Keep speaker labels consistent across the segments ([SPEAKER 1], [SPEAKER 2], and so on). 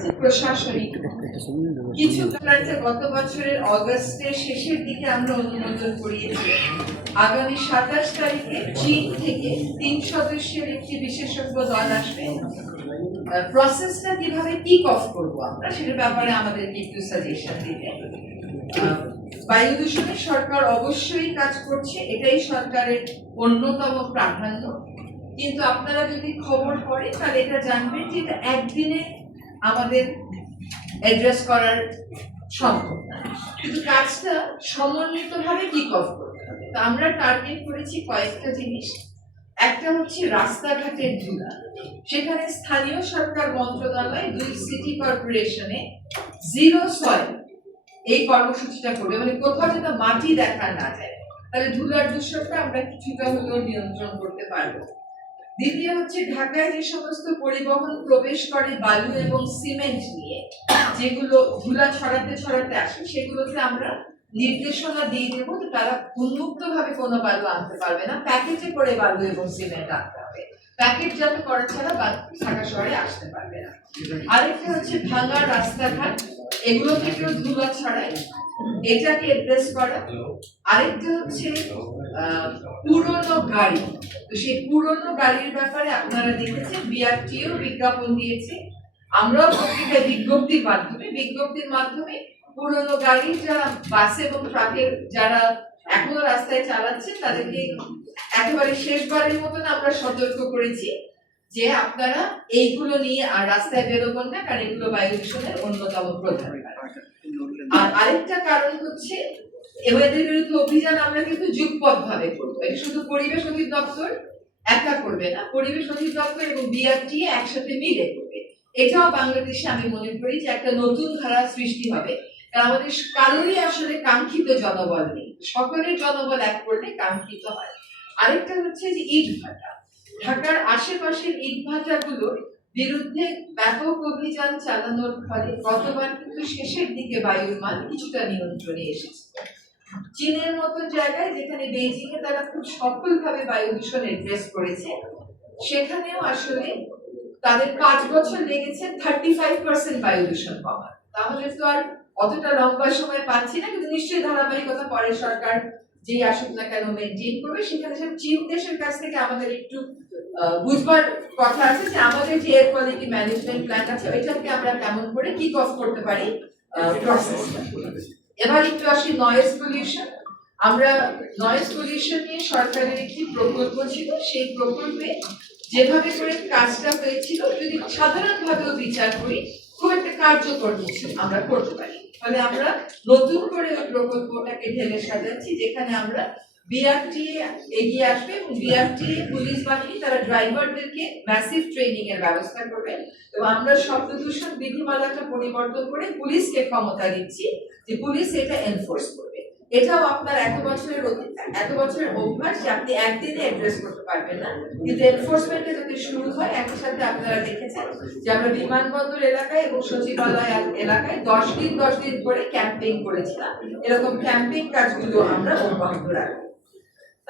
[SPEAKER 1] আছে, প্রশাসনিক। কিছু কাজে গত বছরের অগস্টের শেষের দিকে আমরা অনুমোদন করিয়েছি। আগামী সাতাশ তারিখে চীন থেকে তিন সদস্যের একটি বিশেষজ্ঞ দল আসবে। প্রসেসটা কীভাবে কিক অফ করব আমরা, সেটার ব্যাপারে আমাদেরকে একটু সাজেশন দিতে বায়ু দূষণে সরকার অবশ্যই কাজ করছে, এটাই সরকারের অন্যতম প্রাধান্য। কিন্তু আপনারা যদি খবর পড়ে, তাহলে এটা জানবেন যে এটা একদিনে আমাদের অ্যাড্রেস করার সম্ভব না। কিন্তু কাজটা সমন্বিতভাবে কিক অফ করতে হবে। তো আমরা টার্গেট করেছি কয়েকটা জিনিস। একটা হচ্ছে রাস্তাঘাটের ধুলা। সেখানে স্থানীয় সরকার মন্ত্রণালয় দুই সিটি কর্পোরেশনে জিরো সয়েল এই কর্মসূচিটা করবে। মানে কোথাও যেন মাটি দেখা না যায়। তাহলে ধুলার দূষণটা আমরা কিছুটা হলেও নিয়ন্ত্রণ করতে পারব। দ্বিতীয় হচ্ছে ঢাকায় যে সমস্ত পরিবহন প্রবেশ করে বালু এবং সিমেন্ট নিয়ে, যেগুলো ধুলা ছড়াতে ছড়াতে আসে সেগুলোতে আমরা নির্দেশনা দিয়ে দেবো যে তারা উন্মুক্ত ভাবে কোনো বালু আনতে পারবে না। প্যাকেটে করে বালু এবং সিমেন্ট আনতে হবে। প্যাকেট যাতে করা ছাড়া ঢাকা শহরে আসতে পারবে না। আরেকটা হচ্ছে ভাঙা রাস্তাঘাট, এগুলো থেকেও ধুলা ছড়ায়। এটাকে অ্যাড্রেস করা। আরেকটা হচ্ছে পুরনো গাড়ি। তো সেই পুরনো গাড়ির ব্যাপারে আপনারা দেখেছেন, বিআরটিও বিজ্ঞাপন দিয়েছে। আমরাও পত্রিকায় বিজ্ঞপ্তির মাধ্যমে বিজ্ঞপ্তির মাধ্যমে পুরনো গাড়ি যারা বাস এবং ট্রাকের যারা এখনও রাস্তায় চালাচ্ছেন তাদেরকে একেবারে শেষবারের মতন আমরা সতর্ক করেছি যে আপনারা এইগুলো নিয়ে আর রাস্তায় বেরোবেন না, কারণ এগুলো বায়ু দূষণের অন্যতম প্রধান কারণ। আর আরেকটা কারণ হচ্ছে এদের বিরুদ্ধে অভিযান আমরা কিন্তু যুগপথ ভাবে করব। এটা শুধু পরিবেশ অধিদপ্তর একা করবে না, পরিবেশ অধিদপ্তর এবং বিআরটি একসাথে মিলে করবে। এটাও বাংলাদেশে আমি মনে করি যে একটা নতুন ধারা সৃষ্টি হবে। কারণ আমাদের কারোরই আসলে কাঙ্ক্ষিত জনবল নেই। সকলের জনবল এক করলে কাঙ্ক্ষিত হয়। আরেকটা হচ্ছে যে ইট ভাটা। ঢাকার আশেপাশের ইট ভাটাগুলোর বিরুদ্ধে ব্যাপক অভিযান চালানোর ফলে গতবার কিন্তু শেষের দিকে বায়ুর মান কিছুটা নিয়ন্ত্রণে এসেছে চীনের মতো জায়গায় যেখানে বেইজিং এ তারা খুব সফলভাবে বায়ু দূষণ এড্রেস করেছে সেখানেও আসলে তাদের পাঁচ বছর লেগেছে থার্টি ফাইভ পার্সেন্ট বায়ু দূষণ কমার। তাহলে তো আর অতটা লম্বা সময় পাচ্ছি না কিন্তু নিশ্চয়ই ধারাবাহিকতা পরে সরকার যেই আসুক না কেন মেনটেন করবে সেখানে সব চীন দেশের কাছ থেকে আমাদের একটু বুঝবার কথা আছে যে আমাদের যে এয়ার কোয়ালিটি ম্যানেজমেন্ট প্ল্যান আছে ওইটাকে আমরা কেমন করে কিক অফ করতে পারি প্রসেসটা এবার একটু আসি নয়েজ পলিউশন আমরা নয়েজ পলিউশন নিয়ে সরকারের একটি প্রকল্প ছিল। সেই প্রকল্পে যেভাবে করে কাজটা হয়েছিল, যদি সাধারণভাবেও বিচার করি, খুব একটা কার্যকর আমরা করতে পারি। ফলে আমরা নতুন করে ওই প্রকল্পটাকে ঢেলে সাজাচ্ছি, যেখানে আমরা বিআরটি এগিয়ে আসবে এবং বিআরটি পুলিশ বাহিনী তারা ড্রাইভারদেরকে ম্যাসিভ ট্রেনিং এর ব্যবস্থা করবে। এবং আমরা শব্দ দূষণ বিধিমালাটা পরিবর্তন করে পুলিশকে ক্ষমতা দিচ্ছি যে পুলিশ এটা এনফোর্স করবে। এটাও আপনার এত বছরের এত বছরের অভ্যাস যে আপনি একদিনে অ্যাড্রেস করতে পারবেন না। কিন্তু এনফোর্সমেন্টে যদি শুরু হয়, একই সাথে আপনারা দেখেছেন যে আমরা বিমানবন্দর এলাকায় এবং সচিবালয় এল- এলাকায় দশ দিন দশ দিন করে ক্যাম্পেইন করেছিলাম। এরকম ক্যাম্পেইন কাজগুলো আমরা অব্যাহত রাখব।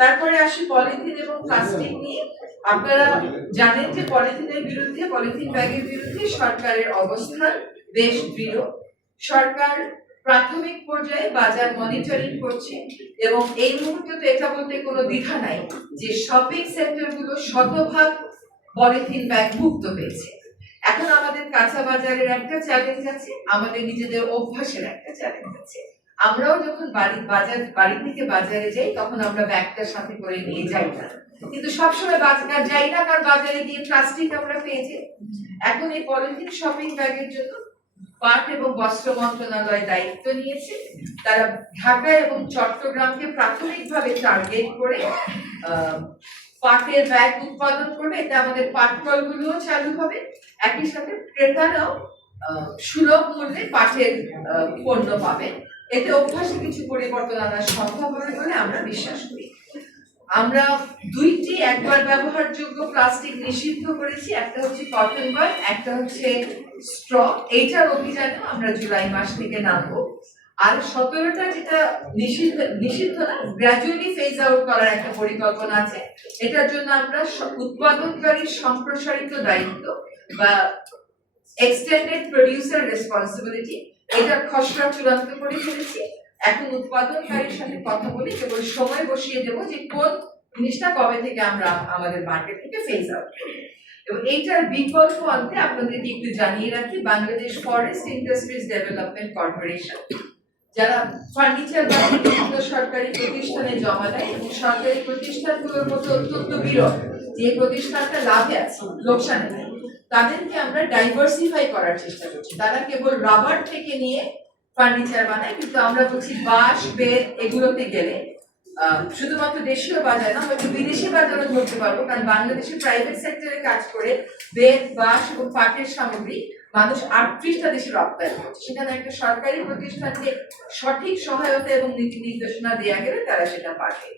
[SPEAKER 1] তারপরে আসি পলিথিন এবং প্লাস্টিক নিয়ে। আপনারা জানেন যে পলিথিনের বিরুদ্ধে, পলিথিন ব্যাগের বিরুদ্ধে সরকারের অবস্থান বেশ দৃঢ়। সরকার প্রাথমিক পর্যায়ে বাজার মনিটরিং করছে এবং এই মুহূর্তে তো এটা বলতে কোনো দ্বিধা নাই যে শপিং সেন্টারগুলো শতভাগ পলিথিন ব্যাগ মুক্ত হয়েছে। এখন আমাদের কাঁচা বাজারের একটা চ্যালেঞ্জ আছে, আমাদের নিজেদের অভ্যাসের একটা চ্যালেঞ্জ আছে। আমরাও যখন বাড়ি, বাজার বাড়ি থেকে বাজারে যাই, তখন আমরা ব্যাগটা সাথে করে নিয়ে যাই। না কিন্তু সবসময় বাজার যাই না কারণ বাজারে গিয়ে প্লাস্টিক আমরা পেয়ে যাই। এখন এই পলিথিন শপিং ব্যাগের জন্য পাট এবং বস্ত্র মন্ত্রণালয় দায়িত্ব নিয়েছে। তারা ঢাকা এবং চট্টগ্রামকে প্রাথমিকভাবে টার্গেট করে পাটের ব্যাগ উৎপাদন করবে। এতে আমাদের পাট কলগুলোও চালু হবে। একই সাথে ক্রেতারাও সুলভ মূল্যে পাটের পণ্য পাবে। এতে অভ্যাসে কিছু পরিবর্তন আনা সম্ভব হবে বলে আমরা বিশ্বাস করি। আমরা দুইটি একবার ব্যবহারযোগ্য প্লাস্টিক নিষিদ্ধ করেছি, একটা হচ্ছে কটন বয় একটা হচ্ছে স্ট্র। এইটার অভিযানেও আমরা জুলাই মাস থেকে নামবো। আর সতেরোটা যেটা নিষিদ্ধ নিষিদ্ধ না গ্র্যাজুয়ালি ফেজ আউট করার একটা পরিকল্পনা আছে। এটার জন্য আমরা উৎপাদনকারীর সম্প্রসারিত দায়িত্ব বা এক্সটেন্ডেড প্রডিউসার রেসপন্সিবিলিটি এটা খসড়া চূড়ান্ত করে ফেলেছি। এখন উৎপাদনকারীর সাথে কথা বলি কেবল সময় বসিয়ে দেবো যে কোন জিনিসটা কবে থেকে আমরা আমাদের মার্কেট থেকে ফেজ আউট এবং এইটার বিকল্প আনতে আপনাদেরকে একটু জানিয়ে রাখি, Bangladesh forest industries development corporation যারা ফার্নিচার বা বিভিন্ন সরকারি প্রতিষ্ঠানে জমা দেয় এবং সরকারি প্রতিষ্ঠানগুলোর মধ্যে অত্যন্ত বিরল। যে প্রতিষ্ঠানটা লাভে আছে, লোকসানে নেই। তাদেরকে আমরা ডাইভার্সিফাই করার চেষ্টা করছি। তারা কেবল রাবার থেকে নিয়ে ফার্নিচার বানায়, কিন্তু আমরা বলছি বাঁশ, বেত এগুলোতে গেলে শুধুমাত্র দেশীয় বাজার না, হয়তো বিদেশি বাজারও ধরতে পারব, কারণ বাংলাদেশে প্রাইভেট সেক্টরে কাজ করে বেত, বাঁশ এবং পাটের সামগ্রী মানুষ আটত্রিশটা দেশে রপ্তানি করছে। সেখানে একটা সরকারি প্রতিষ্ঠানকে সঠিক সহায়তা এবং নীতি নির্দেশনা দেওয়া গেলে তারা সেটা পাবে।